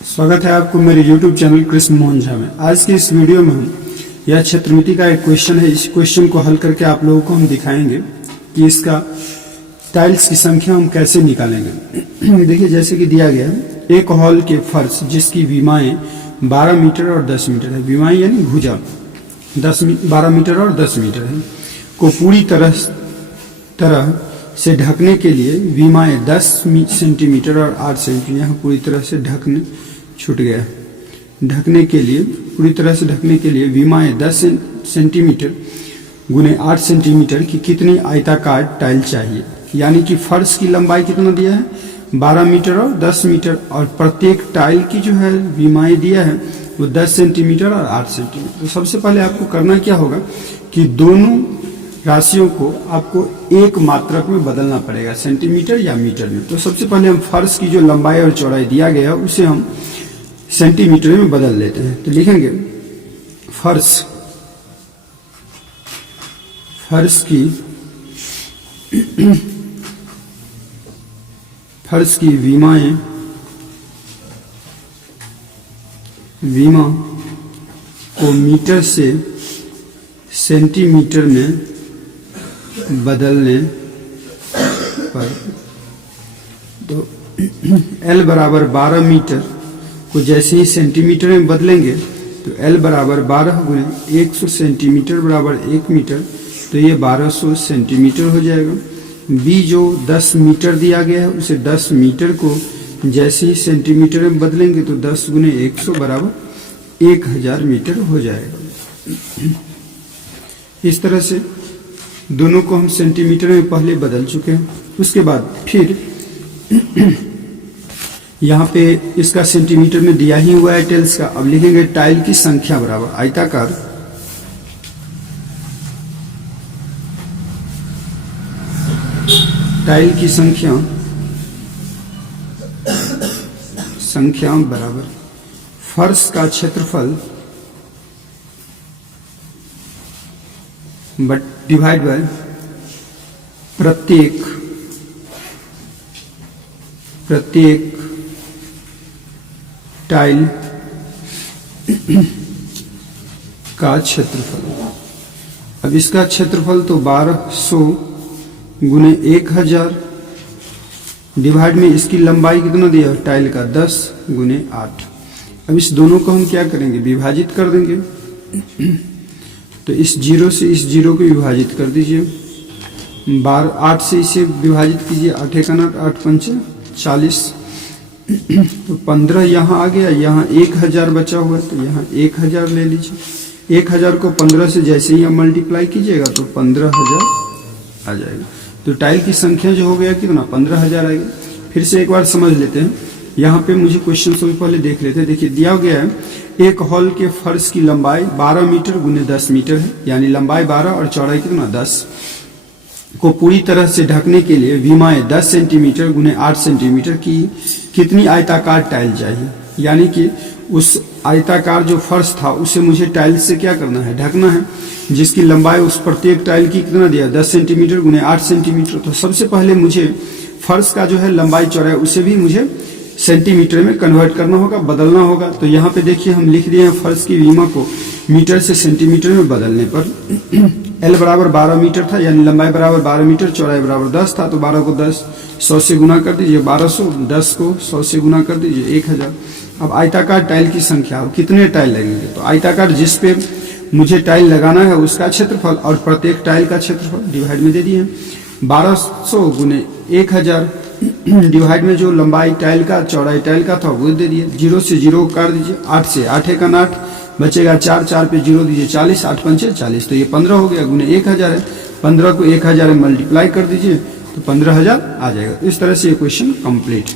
स्वागत है आपको मेरे YouTube चैनल कृष्ण मोहन झा में। आज की इस वीडियो में हम यह क्षेत्रमिति का एक क्वेश्चन है। इस क्वेश्चन को हल करके आप लोगों को हम दिखाएंगे कि इसका टाइल्स की संख्या हम कैसे निकालेंगे। देखिए जैसे कि दिया गया है, एक हॉल के फर्श जिसकी विमाएं 12 मीटर और 10 मीटर है, विमाएं यानी भुजा 12 मीटर और 10 मीटर है, को पूरी तरह से ढकने के लिए विमाएं 10 सेंटीमीटर और 8 सेंटीमीटर, यहाँ पूरी तरह से ढकने छूट गया, ढकने के लिए पूरी तरह से ढकने के लिए विमाएं 10 सेंटीमीटर गुने 8 सेंटीमीटर की कितनी आयताकार टाइल चाहिए। यानी कि फर्श की लंबाई कितना दिया है, 12 मीटर और 10 मीटर, और प्रत्येक टाइल की जो है विमाएं दिया है वो 10 सेंटीमीटर और 8 सेंटीमीटर। तो सबसे पहले आपको करना क्या होगा कि दोनों राशियों को आपको एक मात्रक में बदलना पड़ेगा, सेंटीमीटर या मीटर में। तो सबसे पहले हम फर्श की जो लंबाई और चौड़ाई दिया गया है उसे हम सेंटीमीटर में बदल लेते हैं। तो लिखेंगे फर्श की विमा को मीटर से सेंटीमीटर में बदलने पर, तो L बराबर 12 मीटर को जैसे ही सेंटीमीटर में बदलेंगे तो L बराबर 12 गुणे 100 सेंटीमीटर बराबर 1 मीटर, तो ये 1200 सेंटीमीटर हो जाएगा। B जो 10 मीटर दिया गया है उसे 10 मीटर को जैसे ही सेंटीमीटर में बदलेंगे तो 10 गुणे 100 बराबर 1000 मीटर हो जाएगा। इस तरह से दोनों को हम सेंटीमीटर में पहले बदल चुके हैं। उसके बाद फिर यहाँ पे इसका सेंटीमीटर में दिया ही हुआ है टाइल्स का। अब लिखेंगे टाइल की संख्या बराबर आयताकार टाइल की संख्या बराबर फर्श का क्षेत्रफल बट डिवाइड बाय प्रत्येक टाइल का क्षेत्रफल। अब इसका क्षेत्रफल तो 1200 गुने 1000 डिवाइड में इसकी लंबाई कितना दिया टाइल का 10 गुने 8। अब इस दोनों को हम क्या करेंगे, विभाजित कर देंगे। तो इस 0 से इस 0 को विभाजित कर दीजिए, 8 से इसे विभाजित कीजिए, 8 एक 8, 8 पंचे 40, तो 15 यहाँ आ गया, यहाँ 1000 बचा हुआ है तो यहाँ 1000 ले लीजिए। 1000 को 15 से जैसे ही आप मल्टीप्लाई कीजिएगा तो 15000 आ जाएगा। तो टाइल की संख्या जो हो गया कितना 15000 आएगा। फिर से एक बार समझ लेते हैं, यहाँ पे मुझे क्वेश्चन से पहले देख लेते हैं। देखिए दिया गया है एक हॉल के फर्श की लंबाई 12 मीटर गुने 10 मीटर है, यानी लंबाई 12 और चौड़ाई कितना 10, को पूरी तरह से ढकने के लिए विमाएं 10 सेंटीमीटर गुने 8 सेंटीमीटर की कितनी आयताकार टाइल चाहिए। यानी कि उस आयताकार जो फर्श था उसे मुझे टाइल से क्या करना है, ढकना है, जिसकी लंबाई उस प्रत्येक टाइल की कितना दिया 10 सेंटीमीटर गुने 8 सेंटीमीटर। तो सबसे पहले मुझे फर्श का जो है लंबाई चौड़ाई उसे भी मुझे सेंटीमीटर में कन्वर्ट करना होगा, बदलना होगा। तो यहाँ पे देखिए हम लिख दिए हैं फर्श की विमा को मीटर से सेंटीमीटर में बदलने पर L बराबर 12 मीटर था, यानी लंबाई बराबर 12 मीटर, चौड़ाई बराबर 10 था, तो 12 को 100 से गुना कर दीजिए 1200, 10 को 100 से गुना कर दीजिए 1000। अब आयताकार टाइल की संख्या, अब कितने टाइल लगेंगे, तो आयताकार जिस पे मुझे टाइल लगाना है उसका क्षेत्रफल और प्रत्येक टाइल का क्षेत्रफल डिवाइड में दे दिए 1200 गुने 1000 डिवाइड में जो लंबाई टाइल का चौड़ाई टाइल का था वो दे दिए। 0 से 0 काट दीजिए, 8 से 8 एक 8 बचेगा 4, 4 पे 0 दीजिए 40, 8 पंचे 40, तो ये 15 हो गया गुने 1000 है। 15 को 1000 में मल्टीप्लाई कर दीजिए तो 15000 आ जाएगा। इस तरह से ये क्वेश्चन कंप्लीट।